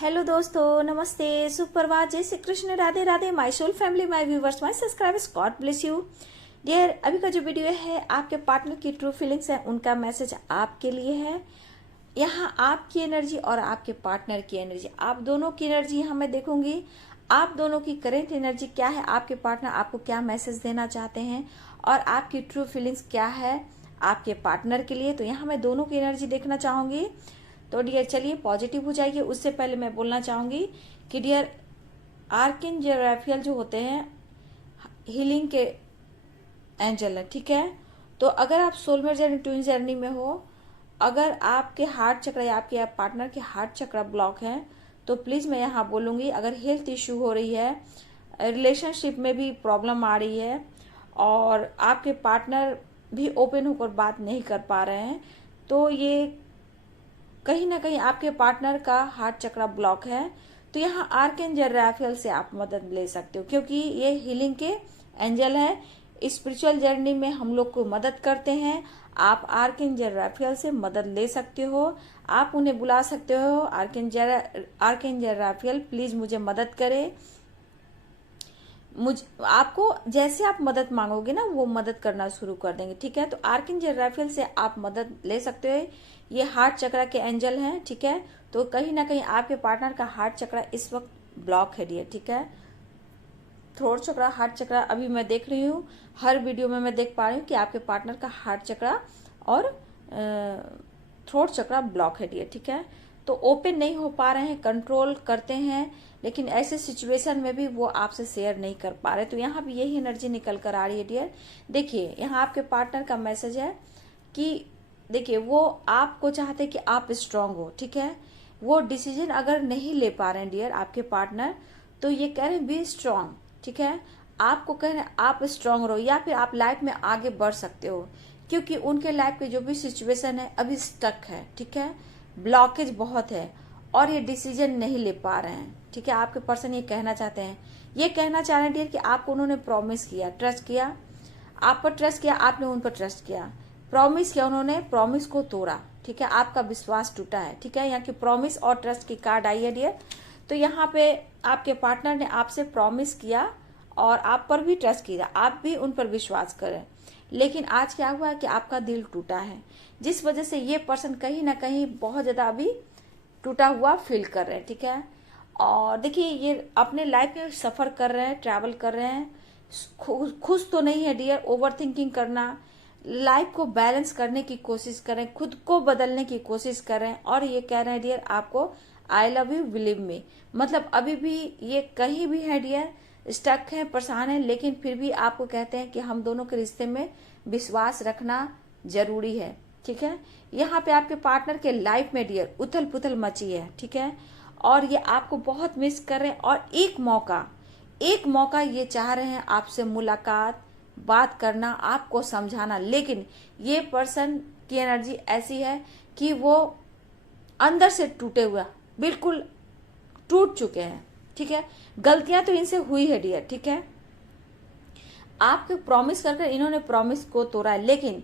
Hello दोस्तों, नमस्ते, सुप्रभात, जय Shri Krishna, Radhe Radhe, my soul family, my viewers, my subscribers, God bless you dear. अभी का जो वीडियो है आपके पार्टनर की ट्रू फीलिंग्स है, उनका मैसेज आपके लिए है। यहाँ आपकी एनर्जी और आपके पार्टनर की एनर्जी, आप दोनों की एनर्जी यहाँ मैं देखूंगी। आप दोनों की करेंट एनर्जी क्या है, आपके पार्टनर आपको क्या मैसेज देना चाहते हैं और आपकी ट्रू फीलिंग्स क्या है आपके पार्टनर के लिए। तो यहाँ मैं दोनों की एनर्जी देखना चाहूंगी। तो डियर चलिए पॉजिटिव हो जाइए। उससे पहले मैं बोलना चाहूंगी कि डियर आर्कएंजल राफेल जो होते हैं हीलिंग के एंजल है, ठीक है। तो अगर आप सोलमेट जर्नी ट्विन जर्नी में हो, अगर आपके हार्ट चक्र या आपके पार्टनर के हार्ट चक्र ब्लॉक है तो प्लीज मैं यहाँ बोलूंगी, अगर हेल्थ इश्यू हो रही है, रिलेशनशिप में भी प्रॉब्लम आ रही है और आपके पार्टनर भी ओपन होकर बात नहीं कर पा रहे हैं, तो ये कहीं ना कहीं आपके पार्टनर का हार्ट चक्र ब्लॉक है। तो यहाँ आर्कएंजल राफेल से आप मदद ले सकते हो, क्योंकि ये हीलिंग के एंजल है, स्पिरिचुअल जर्नी में हम लोग को मदद करते हैं। आप आर्कएंजल राफेल से मदद ले सकते हो, आप उन्हें बुला सकते हो, आर्कएंजल राफेल प्लीज मुझे मदद करे। आपको जैसे आप मदद मांगोगे ना, वो मदद करना शुरू कर देंगे, ठीक है। तो आर्कएंजल राफेल से आप मदद ले सकते हो। ये हार्ट चक्र के एंजल हैं, ठीक है। तो कहीं ना कहीं आपके पार्टनर का हार्ट चक्र इस वक्त ब्लॉक है डियर, ठीक है। थ्रोट चक्र, हार्ट चक्र, अभी मैं देख रही हूँ हर वीडियो में मैं देख पा रही हूँ कि आपके पार्टनर का हार्ट चक्र और थ्रोट चक्र ब्लॉक है डियर, ठीक है। तो ओपन नहीं हो पा रहे हैं, कंट्रोल करते हैं, लेकिन ऐसे सिचुएशन में भी वो आपसे शेयर नहीं कर पा रहे। तो यहाँ भी यही एनर्जी निकल कर आ रही है डियर। देखिए यहाँ आपके पार्टनर का मैसेज है कि देखिए वो आपको चाहते कि आप स्ट्रांग हो, ठीक है। वो डिसीजन अगर नहीं ले पा रहे हैं डियर आपके पार्टनर, तो ये कह रहे हैं बी स्ट्रांग, ठीक है। आपको कह रहे हैं आप स्ट्रांग रहो, या फिर आप लाइफ में आगे बढ़ सकते हो, क्योंकि उनके लाइफ के जो भी सिचुएशन है अभी स्टक है, ठीक है। ब्लॉकेज बहुत है और ये डिसीजन नहीं ले पा रहे हैं, ठीक है। आपके पर्सन ये कहना चाहते हैं, ये कहना चाह रहे हैं डियर कि आपको उन्होंने प्रॉमिस किया, ट्रस्ट किया, आप पर ट्रस्ट किया, आपने उन पर ट्रस्ट किया, प्रॉमिस किया, उन्होंने प्रॉमिस को तोड़ा, ठीक है। आपका विश्वास टूटा है, ठीक है। यहाँ की प्रॉमिस और ट्रस्ट की कार्ड आई है डियर। तो यहाँ पे आपके पार्टनर ने आपसे प्रॉमिस किया और आप पर भी ट्रस्ट किया, आप भी उन पर विश्वास करें, लेकिन आज क्या हुआ है कि आपका दिल टूटा है, जिस वजह से ये पर्सन कहीं ना कहीं बहुत ज्यादा अभी टूटा हुआ फील कर रहे हैं, ठीक है। और देखिए ये अपने लाइफ में सफर कर रहे हैं, ट्रैवल कर रहे हैं, खुश तो नहीं है डियर। ओवर थिंकिंग करना, लाइफ को बैलेंस करने की कोशिश करें, खुद को बदलने की कोशिश करें, और ये कह रहे हैं डियर आपको I love you, believe me. मतलब अभी भी ये कहीं भी है डियर, स्टक है, परेशान है, लेकिन फिर भी आपको कहते हैं कि हम दोनों के रिश्ते में विश्वास रखना जरूरी है, ठीक है। यहाँ पे आपके पार्टनर के लाइफ में डियर उथल पुथल मची है, ठीक है, और ये आपको बहुत मिस कर रहे हैं, और एक मौका ये चाह रहे हैं आपसे मुलाकात, बात करना, आपको समझाना, लेकिन ये पर्सन की एनर्जी ऐसी है कि वो अंदर से टूटे हुए, बिल्कुल टूट चुके हैं, ठीक है। गलतियां तो इनसे हुई है डियर, ठीक है। आपके प्रॉमिस करके इन्होंने प्रॉमिस को तोड़ा है, लेकिन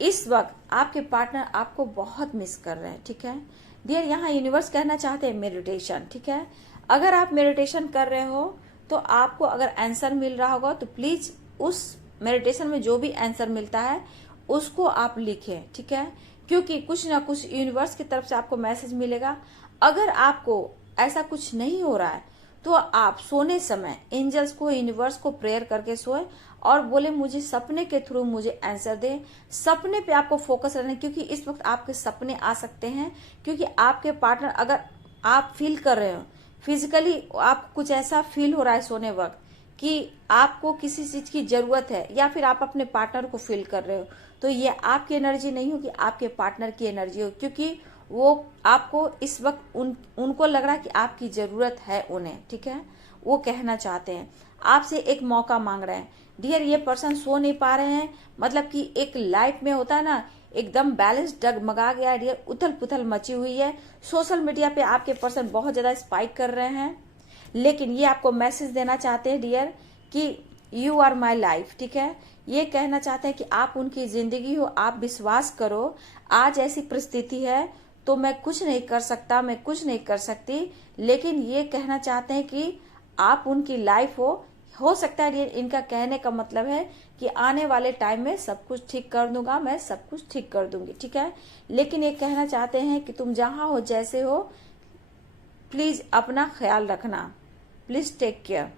इस वक्त आपके पार्टनर आपको बहुत मिस कर रहे हैं, ठीक है डियर। यहाँ यूनिवर्स कहना चाहते हैं मेडिटेशन, ठीक है। अगर आप मेडिटेशन कर रहे हो तो आपको अगर आंसर मिल रहा होगा तो प्लीज उस मेडिटेशन में जो भी आंसर मिलता है उसको आप लिखें, ठीक है, क्योंकि कुछ ना कुछ यूनिवर्स की तरफ से आपको मैसेज मिलेगा। अगर आपको ऐसा कुछ नहीं हो रहा है तो आप सोने समय एंजल्स को, यूनिवर्स को प्रेयर करके सोए और बोले मुझे सपने के थ्रू मुझे आंसर दे। सपने पे आपको फोकस रहना, क्योंकि इस वक्त आपके सपने आ सकते हैं, क्योंकि आपके पार्टनर, अगर आप फील कर रहे हो फिजिकली, आप कुछ ऐसा फील हो रहा है सोने वक्त कि आपको किसी चीज की जरूरत है, या फिर आप अपने पार्टनर को फील कर रहे हो, तो ये आपकी एनर्जी नहीं होगी, आपके पार्टनर की एनर्जी हो, क्योंकि वो आपको इस वक्त उनको लग रहा है कि आपकी जरूरत है उन्हें, ठीक है। वो कहना चाहते हैं, आपसे एक मौका मांग रहे हैं डियर। ये पर्सन सो नहीं पा रहे हैं, मतलब कि एक लाइफ में होता है ना, एकदम बैलेंस डगमगा गया है डियर, उथल पुथल मची हुई है। सोशल मीडिया पे आपके पर्सन बहुत ज्यादा स्पाइक कर रहे हैं, लेकिन ये आपको मैसेज देना चाहते हैं डियर कि यू आर माई लाइफ, ठीक है। ये कहना चाहते हैं कि आप उनकी जिंदगी हो, आप विश्वास करो। आज ऐसी परिस्थिति है तो मैं कुछ नहीं कर सकता, मैं कुछ नहीं कर सकती, लेकिन ये कहना चाहते हैं कि आप उनकी लाइफ हो सकता है इनका कहने का मतलब है कि आने वाले टाइम में सब कुछ ठीक कर दूंगा, मैं सब कुछ ठीक कर दूंगी, ठीक है। लेकिन ये कहना चाहते हैं कि तुम जहां हो, जैसे हो, प्लीज अपना ख्याल रखना, प्लीज टेक केयर,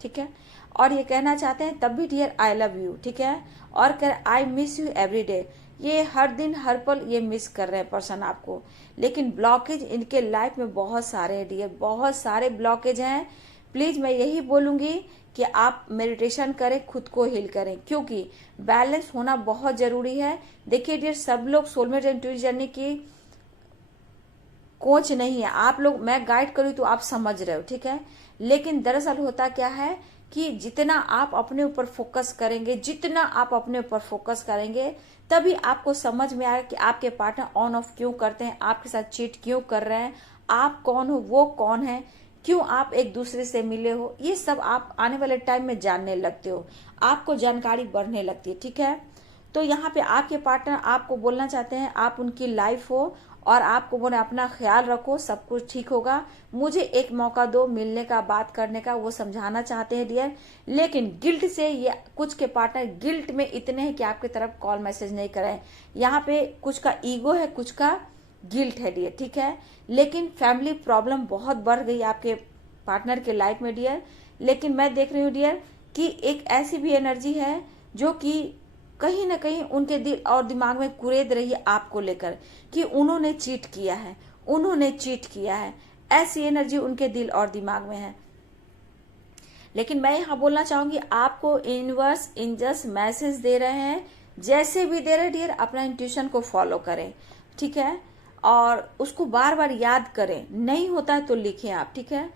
ठीक है। और ये कहना चाहते हैं तब भी डियर आई लव यू, ठीक है। और कह I miss you every day, ये हर दिन हर पल ये मिस कर रहे हैं पर्सन आपको। लेकिन ब्लॉकेज इनके लाइफ में बहुत सारे हैं डियर, बहुत सारे ब्लॉकेज हैं। प्लीज मैं यही बोलूंगी कि आप मेडिटेशन करें, खुद को हील करें, क्योंकि बैलेंस होना बहुत जरूरी है। देखिए डियर, सब लोग सोलमेट एंड ट्विस्ट जर्नी की कोच नहीं है। आप लोग, मैं गाइड करूँ तो आप समझ रहे हो, ठीक है। लेकिन दरअसल होता क्या है कि जितना आप अपने ऊपर फोकस करेंगे, जितना आप अपने ऊपर फोकस करेंगे, तभी आपको समझ में आएगा कि आपके पार्टनर ऑन ऑफ क्यों करते हैं, आपके साथ चीट क्यों कर रहे हैं, आप कौन हो, वो कौन है, क्यों आप एक दूसरे से मिले हो। ये सब आप आने वाले टाइम में जानने लगते हो, आपको जानकारी बढ़ने लगती है, ठीक है। तो यहाँ पे आपके पार्टनर आपको बोलना चाहते हैं आप उनकी लाइफ हो और आपको बोले अपना ख्याल रखो, सब कुछ ठीक होगा, मुझे एक मौका दो मिलने का, बात करने का, वो समझाना चाहते हैं डियर। लेकिन गिल्ट से, ये कुछ के पार्टनर गिल्ट में इतने हैं कि आपकी तरफ कॉल मैसेज नहीं करें। यहाँ पे कुछ का ईगो है, कुछ का गिल्ट है डियर, ठीक है। लेकिन फैमिली प्रॉब्लम बहुत बढ़ गई आपके पार्टनर के लाइफ में डियर। लेकिन मैं देख रही हूँ डियर कि एक ऐसी भी एनर्जी है जो कि कहीं ना कहीं उनके दिल और दिमाग में कुरेद रही है आपको लेकर कि उन्होंने चीट किया है, उन्होंने चीट किया है। ऐसी एनर्जी उनके दिल और दिमाग में है। लेकिन मैं यहाँ बोलना चाहूंगी, आपको यूनिवर्स एंजल्स मैसेज दे रहे हैं, जैसे भी दे रहे हैं डियर, अपना इंट्यूशन को फॉलो करें, ठीक है। और उसको बार बार याद करें, नहीं होता है तो लिखें आप, ठीक है।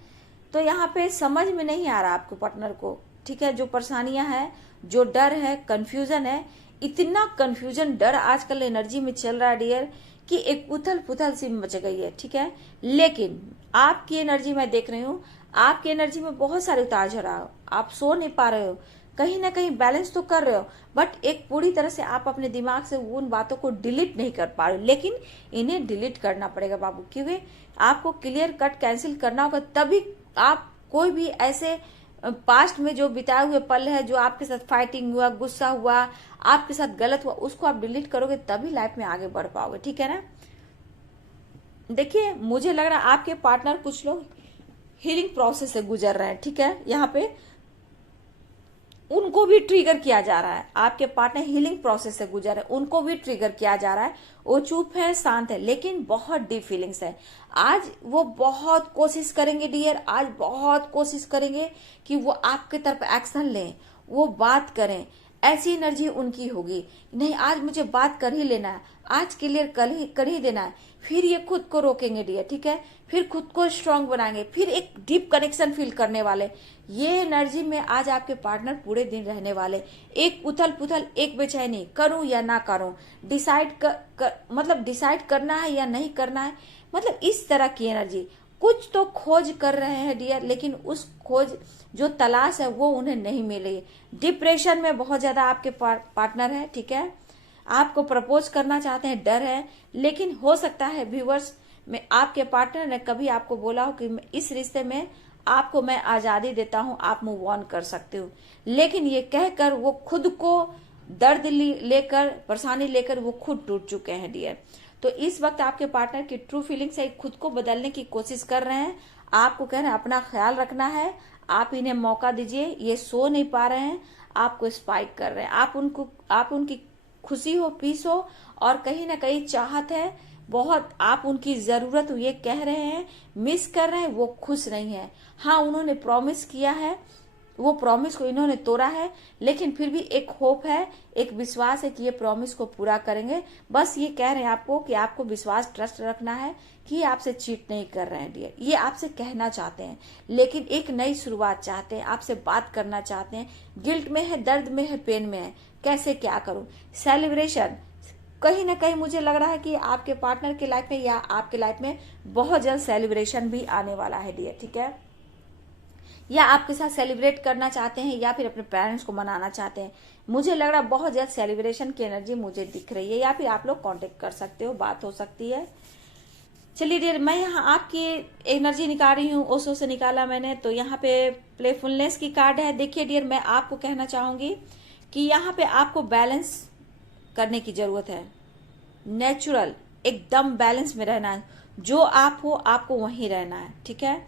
तो यहाँ पे समझ में नहीं आ रहा आपको पार्टनर को, ठीक है। जो परेशानियां हैं, जो डर है, कंफ्यूजन है, इतना कंफ्यूजन, डर आजकल एनर्जी में चल रहा है डियर कि एक उथल पुथल सी मच गई है, ठीक है। लेकिन आपकी एनर्जी मैं देख रही हूँ, आपकी एनर्जी में बहुत सारे उतार चढ़ाव, आप सो नहीं पा रहे हो, कहीं ना कहीं बैलेंस तो कर रहे हो, बट एक पूरी तरह से आप अपने दिमाग से उन बातों को डिलीट नहीं कर पा रहे हो। लेकिन इन्हें डिलीट करना पड़ेगा बाबू, क्योंकि आपको क्लियर कट कैंसिल करना होगा, तभी आप कोई भी ऐसे पास्ट में जो बिताए हुए पल है, जो आपके साथ फाइटिंग हुआ, गुस्सा हुआ, आपके साथ गलत हुआ, उसको आप डिलीट करोगे, तभी लाइफ में आगे बढ़ पाओगे, ठीक है ना। देखिए, मुझे लग रहा है आपके पार्टनर, कुछ लोग हीलिंग प्रोसेस से गुजर रहे हैं, ठीक है। यहाँ पे उनको भी ट्रिगर किया जा रहा है, आपके पार्टनर हीलिंग प्रोसेस से गुजर रहे हैं, उनको भी ट्रिगर किया जा रहा है। वो चुप है, शांत है, लेकिन बहुत डीप फीलिंग्स है। आज वो बहुत कोशिश करेंगे डियर, आज बहुत कोशिश करेंगे कि वो आपके तरफ एक्शन लें, वो बात करें। ऐसी एनर्जी उनकी होगी, नहीं आज मुझे बात कर ही लेना है, आज क्लियर कर ही देना है। फिर ये खुद को रोकेंगे डियर, ठीक है। फिर खुद को स्ट्रांग बनाएंगे, फिर एक डीप कनेक्शन फील करने वाले। ये एनर्जी में आज आपके पार्टनर पूरे दिन रहने वाले। एक उथल पुथल, एक बेचैनी, करूं या ना करूं, मतलब डिसाइड करना है या नहीं करना है, मतलब इस तरह की एनर्जी। कुछ तो खोज कर रहे हैं डियर, लेकिन उस खोज जो तलाश है वो उन्हें नहीं मिली। डिप्रेशन में बहुत ज्यादा आपके पार्टनर है, ठीक है। आपको प्रपोज करना चाहते हैं, डर है। लेकिन हो सकता है व्यूअर्स में आपके पार्टनर ने कभी आपको बोला हो कि इस रिश्ते में आपको मैं आजादी देता हूं, आप मूव ऑन कर सकते हो। लेकिन ये कहकर वो खुद को दर्द लेकर, परेशानी लेकर वो खुद टूट चुके हैं डियर। तो इस वक्त आपके पार्टनर की ट्रू फीलिंग से खुद को बदलने की कोशिश कर रहे हैं। आपको कह रहे हैं अपना ख्याल रखना है, आप इन्हें मौका दीजिए। ये सो नहीं पा रहे हैं, आपको स्पाइक कर रहे हैं, आप उनकी खुशी हो, पीस हो, और कहीं ना कहीं चाहत है बहुत, आप उनकी जरूरत हो, ये कह रहे हैं, मिस कर रहे हैं, वो खुश नहीं है। हाँ, उन्होंने प्रॉमिस किया है, वो प्रॉमिस को इन्होंने तोड़ा है, लेकिन फिर भी एक होप है, एक विश्वास है कि ये प्रॉमिस को पूरा करेंगे। बस ये कह रहे हैं आपको कि आपको विश्वास, ट्रस्ट रखना है कि ये आपसे चीट नहीं कर रहे हैं डियर। ये आपसे कहना चाहते हैं, लेकिन एक नई शुरुआत चाहते हैं, आपसे बात करना चाहते हैं। गिल्ट में है, दर्द में है, पेन में है, कैसे क्या करूं। सेलिब्रेशन, कहीं ना कहीं मुझे लग रहा है कि आपके पार्टनर के लाइफ में या आपके लाइफ में बहुत जल्द सेलिब्रेशन भी आने वाला है डियर, ठीक है। या आपके साथ सेलिब्रेट करना चाहते हैं या फिर अपने पेरेंट्स को मनाना चाहते हैं। मुझे लग रहा है बहुत जल्द सेलिब्रेशन की एनर्जी मुझे दिख रही है, या फिर आप लोग कांटेक्ट कर सकते हो, बात हो सकती है। चलिए डियर, मैं यहाँ आपकी एनर्जी निकाल रही हूँ, ओशो से निकाला मैंने। तो यहाँ पे प्लेफुलनेस की कार्ड है। देखिए डियर, मैं आपको कहना चाहूंगी कि यहाँ पे आपको बैलेंस करने की जरूरत है। नेचुरल, एकदम बैलेंस में रहना है। जो आप हो आपको वहीं रहना है, ठीक है।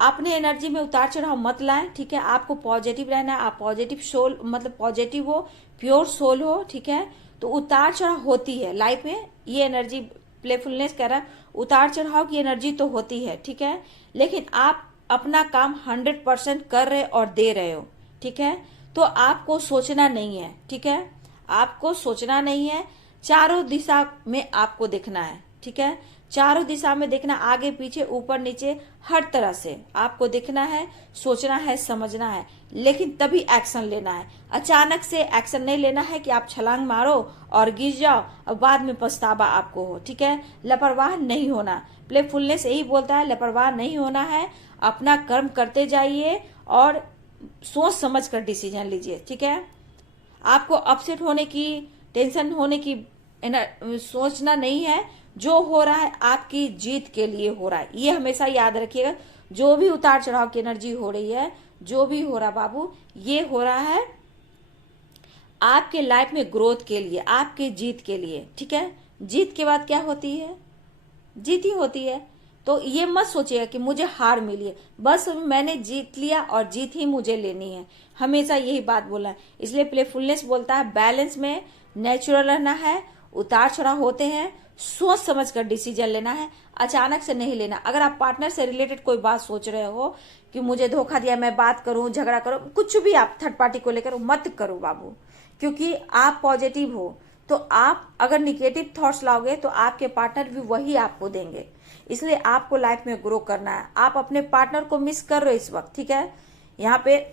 अपने एनर्जी में उतार चढ़ाव मत लाएं, ठीक है। आपको पॉजिटिव रहना है। आप पॉजिटिव सोल, मतलब पॉजिटिव हो, प्योर सोल हो, ठीक है। तो उतार चढ़ाव होती है लाइफ में, ये एनर्जी प्लेफुलनेस कह रहा है। उतार चढ़ाव की एनर्जी तो होती है, ठीक है, लेकिन आप अपना काम 100% कर रहे और दे रहे हो, ठीक है। तो आपको सोचना नहीं है, ठीक है। आपको सोचना नहीं है, चारों दिशा में आपको देखना है, ठीक है। चारों दिशा में देखना, आगे पीछे ऊपर नीचे हर तरह से आपको देखना है, सोचना है, समझना है, लेकिन तभी एक्शन लेना है। अचानक से एक्शन नहीं लेना है कि आप छलांग मारो और गिर जाओ और बाद में पछतावा आपको हो, ठीक है। लापरवाह नहीं होना, प्लेफुलनेस यही बोलता है, लापरवाह नहीं होना है। अपना कर्म करते जाइए और सोच समझ कर डिसीजन लीजिए, ठीक है। आपको अपसेट होने की, टेंशन होने की सोचना नहीं है। जो हो रहा है आपकी जीत के लिए हो रहा है, ये हमेशा याद रखिएगा। जो भी उतार चढ़ाव की एनर्जी हो रही है, जो भी हो रहा बाबू, ये हो रहा है आपके लाइफ में ग्रोथ के लिए, आपके जीत के लिए, ठीक है। जीत के बाद क्या होती है? जीत ही होती है। तो ये मत सोचिएगा कि मुझे हार मिली है, बस मैंने जीत लिया और जीत ही मुझे लेनी है। हमेशा यही बात बोलना है। इसलिए प्लेफुलनेस बोलता है बैलेंस में, नेचुरल रहना है। उतार चढ़ाव होते हैं, सोच समझ कर डिसीजन लेना है, अचानक से नहीं लेना। अगर आप पार्टनर से रिलेटेड कोई बात सोच रहे हो कि मुझे धोखा दिया, मैं बात करूं, झगड़ा करूं, कुछ भी आप थर्ड पार्टी को लेकर मत करो बाबू, क्योंकि आप पॉजिटिव हो। तो आप अगर निगेटिव थॉट्स लाओगे तो आपके पार्टनर भी वही आपको देंगे। इसलिए आपको लाइफ में ग्रो करना है। आप अपने पार्टनर को मिस कर रहे हो इस वक्त, ठीक है। यहाँ पे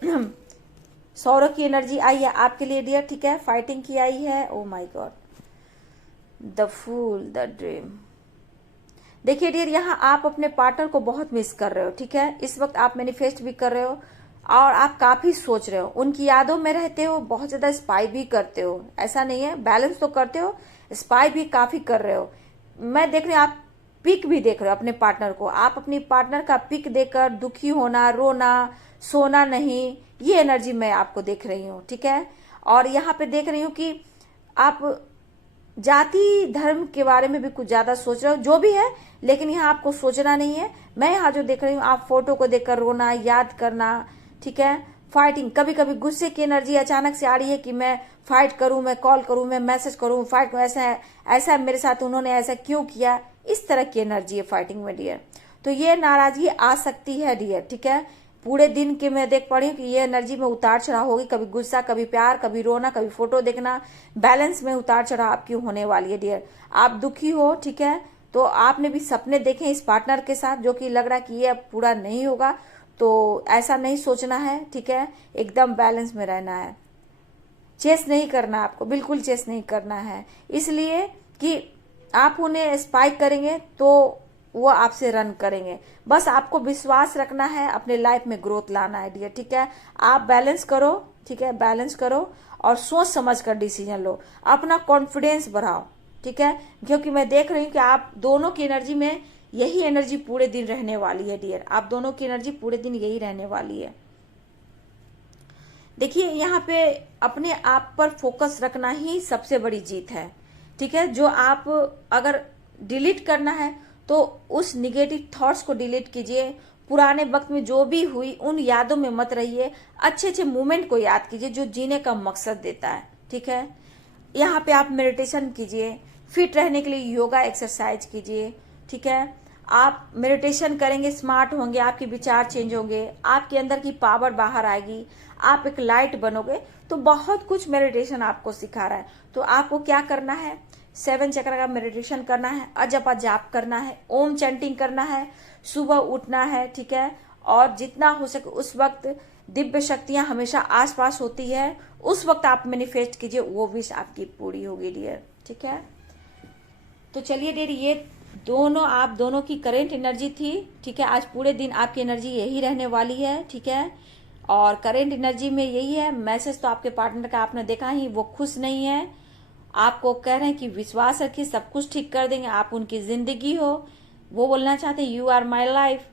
सौरभ की एनर्जी आई है आपके लिए डियर, ठीक है। फाइटिंग की आई है। Oh my God, the fool, the dream. देखिए डियर, यहाँ आप अपने पार्टनर को बहुत मिस कर रहे हो, ठीक है। इस वक्त आप मैनिफेस्ट भी कर रहे हो और आप काफी सोच रहे हो, उनकी यादों में रहते हो, बहुत ज्यादा स्पाई भी करते हो। ऐसा नहीं है, बैलेंस तो करते हो, स्पाई भी काफी कर रहे हो। मैं देख रही हूँ आप पिक भी देख रहे हो अपने पार्टनर को। आप अपनी पार्टनर का पिक देखकर दुखी होना, रोना, सोना नहीं, ये एनर्जी मैं आपको देख रही हूँ, ठीक है। और यहाँ पे देख रही हूँ कि आप जाति धर्म के बारे में भी कुछ ज्यादा सोच रहे हो, जो भी है, लेकिन यहाँ आपको सोचना नहीं है। मैं यहाँ जो देख रही हूँ, आप फोटो को देखकर रोना, याद करना, ठीक है। फाइटिंग, कभी कभी गुस्से की एनर्जी अचानक से आ रही है कि मैं फाइट करूं, मैं कॉल करूं, मैं मैसेज करूं, फाइट करूं, ऐसा है मेरे साथ, उन्होंने ऐसा क्यों किया, इस तरह की एनर्जी है फाइटिंग में डियर। तो ये नाराजगी आ सकती है डियर, ठीक है। पूरे दिन के मैं देख पा रही हूँ कि ये एनर्जी में उतार चढ़ाव होगी, कभी गुस्सा, कभी प्यार, कभी रोना, कभी फोटो देखना। बैलेंस में उतार चढ़ाव आपकी होने वाली है डियर। आप दुखी हो, ठीक है, तो आपने भी सपने देखे इस पार्टनर के साथ, जो कि लग रहा है कि ये अब पूरा नहीं होगा। तो ऐसा नहीं सोचना है, ठीक है। एकदम बैलेंस में रहना है, चेस नहीं करना, आपको बिल्कुल चेस नहीं करना है। इसलिए कि आप उन्हें स्पाइक करेंगे तो वो आपसे रन करेंगे। बस आपको विश्वास रखना है, अपने लाइफ में ग्रोथ लाना है डियर, ठीक है। आप बैलेंस करो, ठीक है, बैलेंस करो और सोच समझ कर डिसीजन लो, अपना कॉन्फिडेंस बढ़ाओ, ठीक है। क्योंकि मैं देख रही हूँ कि आप दोनों की एनर्जी में यही एनर्जी पूरे दिन रहने वाली है डियर। आप दोनों की एनर्जी पूरे दिन यही रहने वाली है। देखिए, यहाँ पे अपने आप पर फोकस रखना ही सबसे बड़ी जीत है, ठीक है। जो आप अगर डिलीट करना है तो उस निगेटिव थॉट्स को डिलीट कीजिए। पुराने वक्त में जो भी हुई उन यादों में मत रहिए, अच्छे अच्छे मोमेंट को याद कीजिए जो जीने का मकसद देता है, ठीक है। यहाँ पे आप मेडिटेशन कीजिए, फिट रहने के लिए योगा एक्सरसाइज कीजिए, ठीक है। आप मेडिटेशन करेंगे, स्मार्ट होंगे, आपके विचार चेंज होंगे, आपके अंदर की पावर बाहर आएगी, आप एक लाइट बनोगे। तो बहुत कुछ मेडिटेशन आपको सिखा रहा है। तो आपको क्या करना है, 7 चक्र का मेडिटेशन करना है, अजपा जाप करना है, ओम चैंटिंग करना है, सुबह उठना है, ठीक है। और जितना हो सके उस वक्त दिव्य शक्तियां हमेशा आसपास होती है, उस वक्त आप मैनिफेस्ट कीजिए, वो विश आपकी पूरी होगी डियर, ठीक है। तो चलिए डियर, ये दोनों आप दोनों की करेंट एनर्जी थी, ठीक है। आज पूरे दिन आपकी एनर्जी यही रहने वाली है, ठीक है। और करेंट एनर्जी में यही है। मैसेज तो आपके पार्टनर का आपने देखा ही, वो खुश नहीं है। आपको कह रहे हैं कि विश्वास रखिए, सब कुछ ठीक कर देंगे, आप उनकी जिंदगी हो, वो बोलना चाहते हैं you are my life,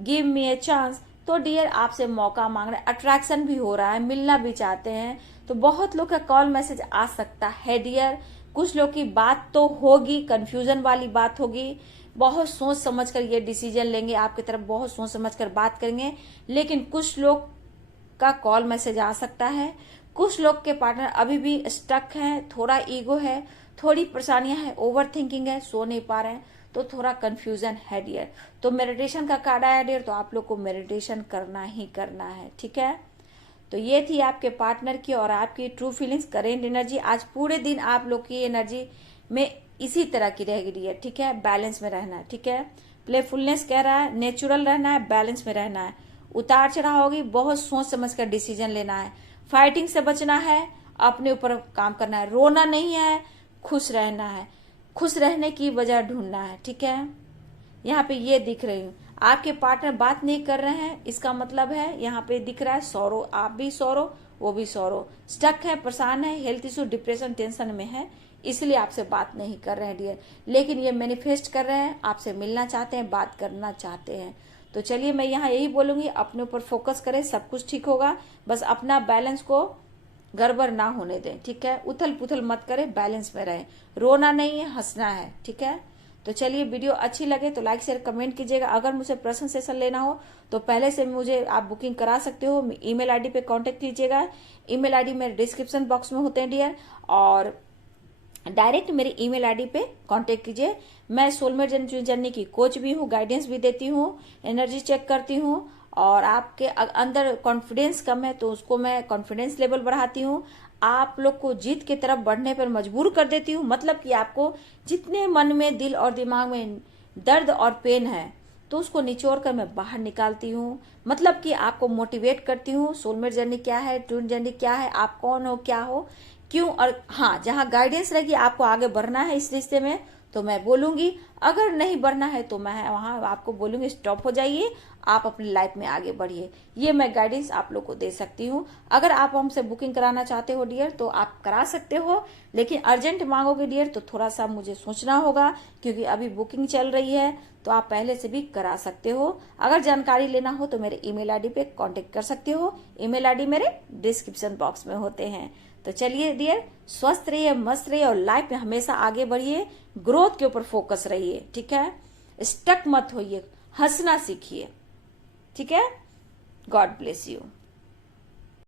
give me a chance. तो डियर आपसे मौका मांग रहे हैं, अट्रैक्शन भी हो रहा है, मिलना भी चाहते हैं। तो बहुत लोग का कॉल मैसेज आ सकता है डियर। कुछ लोग की बात तो होगी, कंफ्यूजन वाली बात होगी, बहुत सोच समझ कर ये डिसीजन लेंगे, आपकी तरफ बहुत सोच समझ कर बात करेंगे। लेकिन कुछ लोग का कॉल मैसेज आ सकता है, कुछ लोग के पार्टनर अभी भी स्टक हैं, थोड़ा ईगो है, थोड़ी परेशानियां हैं, ओवर थिंकिंग है, सो नहीं पा रहे हैं, तो थोड़ा कंफ्यूजन है डियर। तो मेडिटेशन का कार्ड आया डियर, तो आप लोग को मेडिटेशन करना ही करना है, ठीक है। तो ये थी आपके पार्टनर की और आपकी ट्रू फीलिंग्स, करेंट एनर्जी। आज पूरे दिन आप लोग की एनर्जी में इसी तरह की रहेगी डियर, ठीक है। बैलेंस में रहना है, ठीक है। प्लेफुलनेस कह रहा है, नेचुरल रहना है, बैलेंस में रहना है। उतार चढ़ाव होगी, बहुत सोच समझ कर डिसीजन लेना है। फाइटिंग से बचना है, अपने ऊपर काम करना है, रोना नहीं है, खुश रहना है, खुश रहने की वजह ढूंढना है, ठीक है। यहाँ पे ये दिख रही हूँ, आपके पार्टनर बात नहीं कर रहे हैं, इसका मतलब है यहाँ पे दिख रहा है सौरो, आप भी सौरो, वो भी सौरो, स्टक है, परेशान है, हेल्थ इशू, डिप्रेशन, टेंशन में है, इसलिए आपसे बात नहीं कर रहे हैं डियर। लेकिन ये मैनिफेस्ट कर रहे हैं, आपसे मिलना चाहते हैं, बात करना चाहते हैं। तो चलिए मैं यहाँ यही बोलूंगी, अपने ऊपर फोकस करें, सब कुछ ठीक होगा। बस अपना बैलेंस को गड़बड़ ना होने दें, ठीक है। उथल पुथल मत करें, बैलेंस में रहें, रोना नहीं है, हंसना है, ठीक है। तो चलिए वीडियो अच्छी लगे तो लाइक शेयर कमेंट कीजिएगा। अगर मुझे पर्सनल सेशन लेना हो तो पहले से मुझे आप बुकिंग करा सकते हो, ईमेल आईडी पे कांटेक्ट कीजिएगा। ईमेल आईडी मेरे डिस्क्रिप्शन बॉक्स में होते हैं डियर, और डायरेक्ट मेरी ईमेल आईडी पे कांटेक्ट कीजिए। मैं सोलमेट जर्नी की कोच भी हूँ, गाइडेंस भी देती हूँ, एनर्जी चेक करती हूँ, और आपके अंदर कॉन्फिडेंस कम है तो उसको मैं कॉन्फिडेंस लेवल बढ़ाती हूँ, आप लोग को जीत की तरफ बढ़ने पर मजबूर कर देती हूँ। मतलब कि आपको जितने मन में, दिल और दिमाग में दर्द और पेन है तो उसको निचोड़ कर मैं बाहर निकालती हूँ। मतलब कि आपको मोटिवेट करती हूँ, सोलमेट जर्नी क्या है, ट्विन जर्नी क्या है, आप कौन हो, क्या हो, क्यों। और हाँ, जहाँ गाइडेंस रहेगी आपको आगे बढ़ना है इस रिश्ते में तो मैं बोलूंगी, अगर नहीं बढ़ना है तो मैं वहां आपको बोलूंगी स्टॉप हो जाइए, आप अपनी लाइफ में आगे बढ़िए। ये मैं गाइडेंस आप लोग को दे सकती हूँ। अगर आप हमसे बुकिंग कराना चाहते हो डियर तो आप करा सकते हो, लेकिन अर्जेंट मांगोगे डियर तो थोड़ा सा मुझे सोचना होगा, क्योंकि अभी बुकिंग चल रही है। तो आप पहले से भी करा सकते हो। अगर जानकारी लेना हो तो मेरे ईमेल आईडी पे कांटेक्ट कर सकते हो, ईमेल आईडी मेरे डिस्क्रिप्शन बॉक्स में होते हैं। तो चलिए डियर, स्वस्थ रहिए, मस्त रहिए, और लाइफ में हमेशा आगे बढ़िए, ग्रोथ के ऊपर फोकस रहिए, ठीक है। स्टक मत होइए, हंसना सीखिए, ठीक है। God bless you.